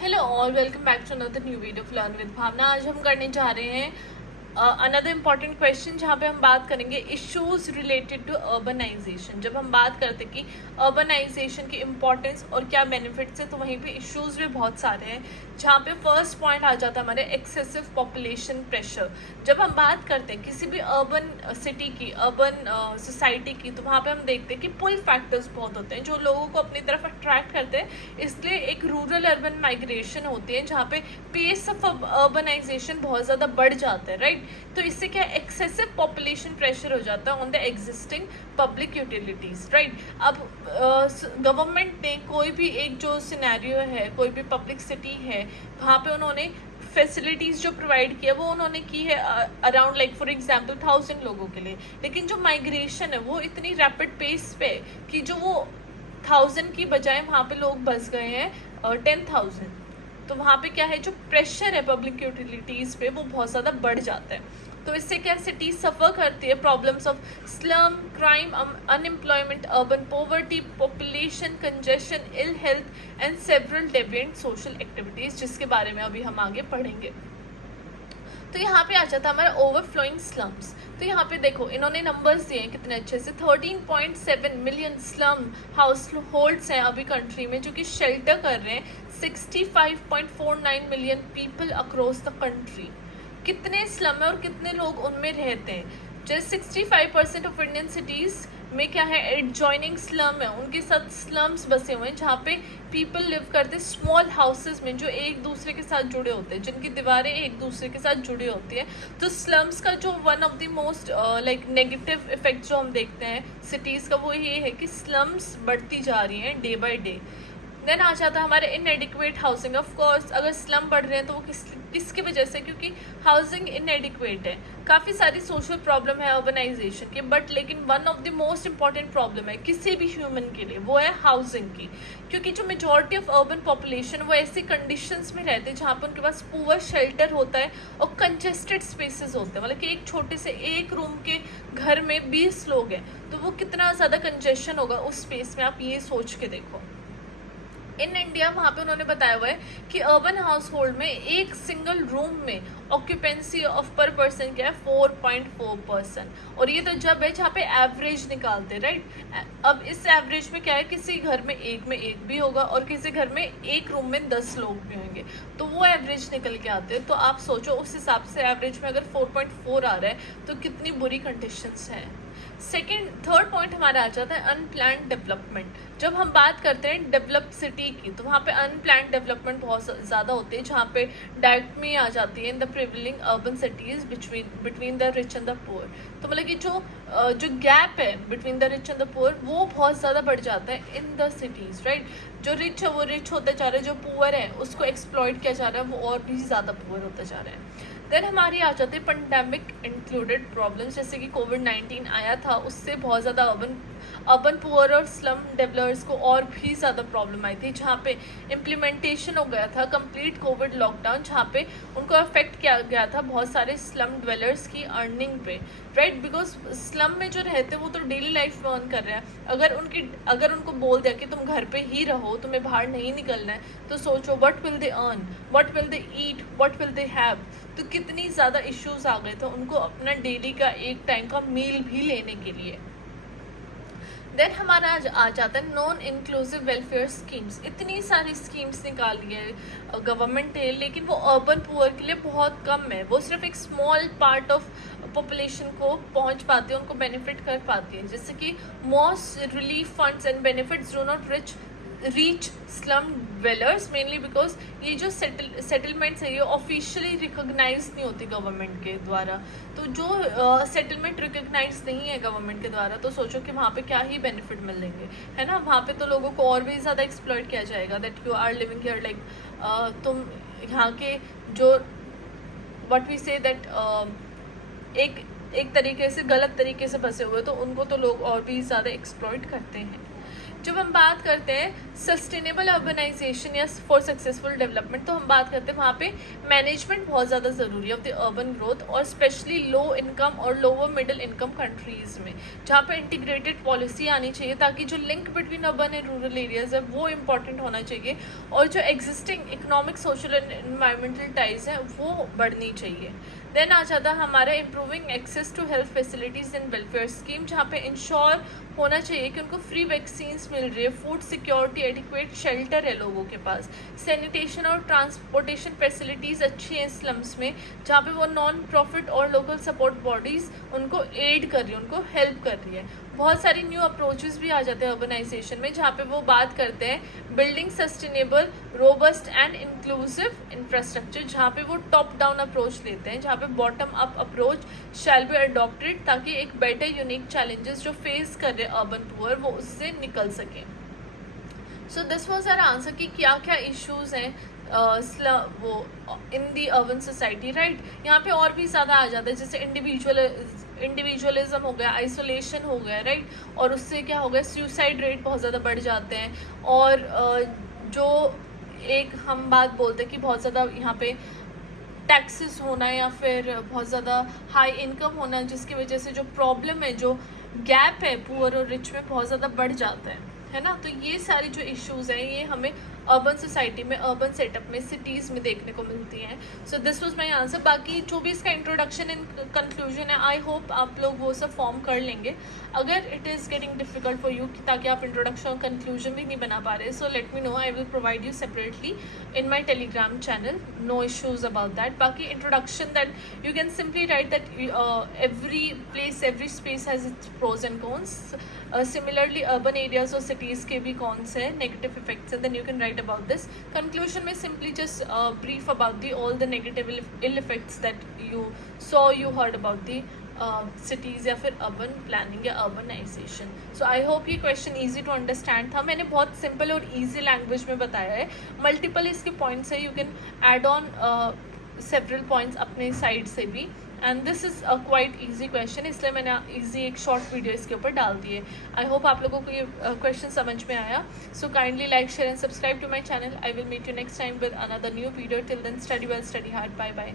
Hello all, welcome back to another new video of learn with Bhavna. आज हम करने जा रहे हैं अनदर इम्पॉर्टेंट क्वेश्चन, जहाँ पे हम बात करेंगे इश्यूज रिलेटेड टू अर्बनाइजेशन। जब हम बात करते हैं कि अर्बनाइजेशन की इम्पोर्टेंस और क्या बेनिफिट्स है, तो वहीं पे इश्यूज भी बहुत सारे हैं। जहाँ पे फर्स्ट पॉइंट आ जाता है हमारे एक्सेसिव पॉपुलेशन प्रेशर। जब हम बात करते हैं किसी भी अर्बन सिटी की, अर्बन सोसाइटी की, तो वहाँ पे हम देखते हैं कि पुल फैक्टर्स बहुत होते हैं जो लोगों को अपनी तरफ अट्रैक्ट करते हैं। इसलिए एक रूरल अर्बन माइग्रेशन होती है जहाँ पे पेस ऑफ अर्बनाइजेशन बहुत ज़्यादा बढ़ जाता है, राइट। तो इससे क्या एक्सेसिव पॉपुलेशन प्रेशर हो जाता है on the existing public utilities, right. अब गवर्नमेंट ने कोई भी एक जो सिनेरियो है, कोई भी पब्लिक सिटी है, वहाँ पे उन्होंने फैसिलिटीज़ जो प्रोवाइड किया वो उन्होंने की है अराउंड लाइक फॉर एग्जांपल 1000 लोगों के लिए। लेकिन जो माइग्रेशन है वो इतनी रैपिड पेस पे कि जो वो 1000 की बजाय वहाँ पे लोग बस गए हैं 10,000। तो वहाँ पे क्या है, जो प्रेशर है पब्लिक यूटिलिटीज़ पे वो बहुत ज़्यादा बढ़ जाता है। तो इससे क्या सिटी सफ़र करती है problems of slum, crime, unemployment, urban poverty, population congestion, ill health and several deviant social activities, जिसके बारे में अभी हम आगे पढ़ेंगे। तो यहाँ पे आ जाता है हमारा ओवरफ्लोइंग स्लम्स। तो यहाँ पे देखो इन्होंने नंबर्स दिए हैं कितने अच्छे से। 13.7 मिलियन स्लम हाउस होल्ड्स हैं अभी कंट्री में, जो कि शेल्टर कर रहे हैं 65.49 million people across the country. कितने स्लम है और कितने लोग उनमें रहते हैं। जैसे 65% ऑफ इंडियन सिटीज़ में क्या है, एडजॉइनिंग स्लम है, उनके साथ स्लम्स बसे हुए हैं जहाँ पे पीपल लिव करते हैं स्मॉल हाउसेस में जो एक दूसरे के साथ जुड़े होते हैं, जिनकी दीवारें एक दूसरे के साथ जुड़ी होती है। तो स्लम्स का जो one of the most like negative effect जो हम देखते हैं सिटीज़ का, वो ये है कि स्लम्स बढ़ती जा रही हैं डे बाई डे। देन आ जाता है हमारे इनएडिक्वेट हाउसिंग। ऑफ कोर्स अगर स्लम बढ़ रहे हैं तो वो किसकी वजह से, क्योंकि हाउसिंग इनएडिक्वेट है। काफ़ी सारी सोशल प्रॉब्लम है अर्बनाइजेशन की, बट लेकिन one of the most important problem है किसी भी ह्यूमन के लिए, वो है हाउसिंग की। क्योंकि जो मेजॉरिटी ऑफ अर्बन पॉपुलेशन वो ऐसी कंडीशंस में रहते हैं जहाँ पर उनके पास पुअर शेल्टर होता है और कंजेस्टेड स्पेसेस होते हैं। मतलब कि एक छोटे से एक रूम के घर में 20 लोग हैं, तो वो कितना ज़्यादा कंजेशन होगा उस स्पेस में, आप ये सोच के देखो। इन इंडिया वहाँ पे उन्होंने बताया हुआ है कि अर्बन हाउस होल्ड में एक सिंगल रूम में ऑक्यूपेंसी ऑफ पर पर्सन क्या है 4.4%। और ये तो जब है जहाँ पे एवरेज निकालते हैं, राइट। अब इस एवरेज में क्या है, किसी घर में एक भी होगा और किसी घर में एक रूम में 10 लोग भी होंगे, तो वो एवरेज निकल के आते हैं। तो आप सोचो उस हिसाब से एवरेज में अगर 4.4 आ रहा है तो कितनी बुरी कंडीशंस हैं। थर्ड पॉइंट हमारा आ जाता है अनप्लान्ड डेवलपमेंट। जब हम बात करते हैं डेवलप्ड सिटी की, तो वहाँ पे अनप्लान्ड डेवलपमेंट बहुत ज़्यादा होती है, जहाँ पे डायरेक्ट में आ जाती है in the prevailing urban cities between the rich and the poor. तो मतलब कि जो गैप है between the rich and the poor वो बहुत ज़्यादा बढ़ जाता है इन द सिटीज़, राइट। जो रिच है वो रिच होता जा रहा है, जो पुअर है उसको एक्सप्लॉइट किया जा रहा है, वो और भी ज़्यादा पुअर होता जा रहा है। देन हमारी आ जाती है पेंडेमिक इंक्लूडेड प्रॉब्लम्स, जैसे कि कोविड-19 आया था, उससे बहुत ज़्यादा अर्बन पुअर और स्लम डेवलपर्स को और भी ज़्यादा प्रॉब्लम आई थी, जहाँ पे इम्प्लीमेंटेशन हो गया था कंप्लीट कोविड लॉकडाउन, जहाँ पे उनको अफेक्ट किया गया था बहुत सारे स्लम ड्वेलर्स की अर्निंग पे, राइट। बिकॉज स्लम में जो रहते हैं वो तो डेली लाइफ में अर्न कर रहे हैं। अगर उनको बोल दिया कि तुम घर पे ही रहो, तुम्हें बाहर नहीं निकलना है, तो सोचो what will they earn, what will they eat, what will they have. तो कितनी ज़्यादा इश्यूज आ गए थे उनको अपना डेली का एक टाइम का मील भी लेने के लिए। देन हमारा आ जाता है नॉन इंक्लूसिव वेलफेयर स्कीम्स। इतनी सारी स्कीम्स निकाली है गवर्नमेंट ने, लेकिन वो अर्बन पुअर के लिए बहुत कम है। वो सिर्फ एक स्मॉल पार्ट ऑफ पॉपुलेशन को पहुंच पाती है, उनको बेनिफिट कर पाती है। जैसे कि most relief funds and benefits do not reach slum dwellers, mainly because ये जो सेटलमेंट्स है ये ऑफिशियली रिकॉग्नाइज नहीं होती गवर्नमेंट के द्वारा। तो जो सेटलमेंट रिकॉग्नाइज नहीं है गवर्नमेंट के द्वारा, तो सोचो कि वहाँ पे क्या ही बेनिफिट मिलेंगे, है ना। वहाँ पे तो लोगों को और भी ज़्यादा एक्सप्लॉइट किया जाएगा, that you are living here, like तुम यहाँ के जो व्हाट वी से दैट एक तरीके से गलत तरीके से बसे हुए, तो उनको तो लोग और भी ज़्यादा एक्सप्लॉइट करते हैं। जब हम बात करते हैं सस्टेनेबल अर्बनाइजेशन या फॉर सक्सेसफुल डेवलपमेंट, तो हम बात करते हैं वहाँ पे मैनेजमेंट बहुत ज़्यादा ज़रूरी है ऑफ द अर्बन ग्रोथ, और स्पेशली लो इनकम और लोअर मिडिल इनकम कंट्रीज़ में, जहाँ पे इंटीग्रेटेड पॉलिसी आनी चाहिए ताकि जो link between urban and rural areas है वो इम्पॉर्टेंट होना चाहिए, और जो existing economic social and environmental ties हैं वो बढ़नी चाहिए। देन आ जाता है हमारा improving access to health facilities and welfare scheme, जहाँ पे इंश्योर होना चाहिए कि उनको फ्री वैक्सीन्स मिल रही है, फूड सिक्योरिटी, एडिक्वेट शेल्टर है लोगों के पास, सैनिटेशन और ट्रांसपोर्टेशन फैसिलिटीज़ अच्छी हैं स्लम्स में, जहाँ पे वो नॉन प्रॉफिट और लोकल सपोर्ट बॉडीज़ उनको एड कर रही है, उनको हेल्प कर रही है। बहुत सारी न्यू अप्रोचेस भी आ जाते हैं अर्बनाइजेशन में, जहाँ पे वो बात करते हैं building sustainable robust and inclusive infrastructure, जहाँ पे वो टॉप डाउन अप्रोच लेते हैं, जहाँ पे bottom up approach shall be adopted, ताकि एक बेटर यूनिक चैलेंजेस जो फेस कर रहे अर्बन पुअर वो उससे निकल सकें। So this was our answer कि क्या क्या इश्यूज हैं वो in the urban society, right. यहाँ पे और भी ज़्यादा आ जाता है, जैसे इंडिविजुअलिज्म हो गया, आइसोलेशन हो गया, राइट, और उससे क्या हो गया, सुसाइड रेट बहुत ज़्यादा बढ़ जाते हैं, और जो एक हम बात बोलते हैं कि बहुत ज़्यादा यहाँ पे टैक्सेस होना या फिर बहुत ज़्यादा हाई इनकम होना, जिसकी वजह से जो प्रॉब्लम है, जो गैप है पुअर और रिच में बहुत ज़्यादा बढ़ जाता है ना। तो ये सारी जो इश्यूज़ हैं ये हमें अर्बन सोसाइटी में, अर्बन सेटअप में, सिटीज़ में देखने को मिलती हैं। सो दिस वाज माय आंसर। बाकी जो भी इसका इंट्रोडक्शन एंड कंक्लूजन है, आई होप आप लोग वो सब फॉर्म कर लेंगे। अगर it is getting difficult for you, ताकि आप इंट्रोडक्शन और कंक्लूजन भी नहीं बना पा रहे, so let me know, I will provide you separately in my telegram channel, no issues about that. Baki introduction, that you can simply write that every place, every space has its pros and cons. Similarly urban areas or cities ke bhi cons hai, negative effects, and then you can write about this. Conclusion mein simply just brief about the all the negative ill effects that you saw, you heard about the cities या फिर urban planning या urbanisation. So I hope ये question easy to understand था। मैंने बहुत simple और easy language में बताया है। मल्टीपल इसके पॉइंट्स है, you can add on several points अपने साइड से भी, and this is a quite easy question, इसलिए मैंने ईजी एक शॉर्ट वीडियो इसके ऊपर डाल दी है। आई होप आप लोगों को ये क्वेश्चन समझ में आया। So kindly like, share and subscribe to my channel. I will meet you next time with another new video. Till then study well, study hard. Bye bye.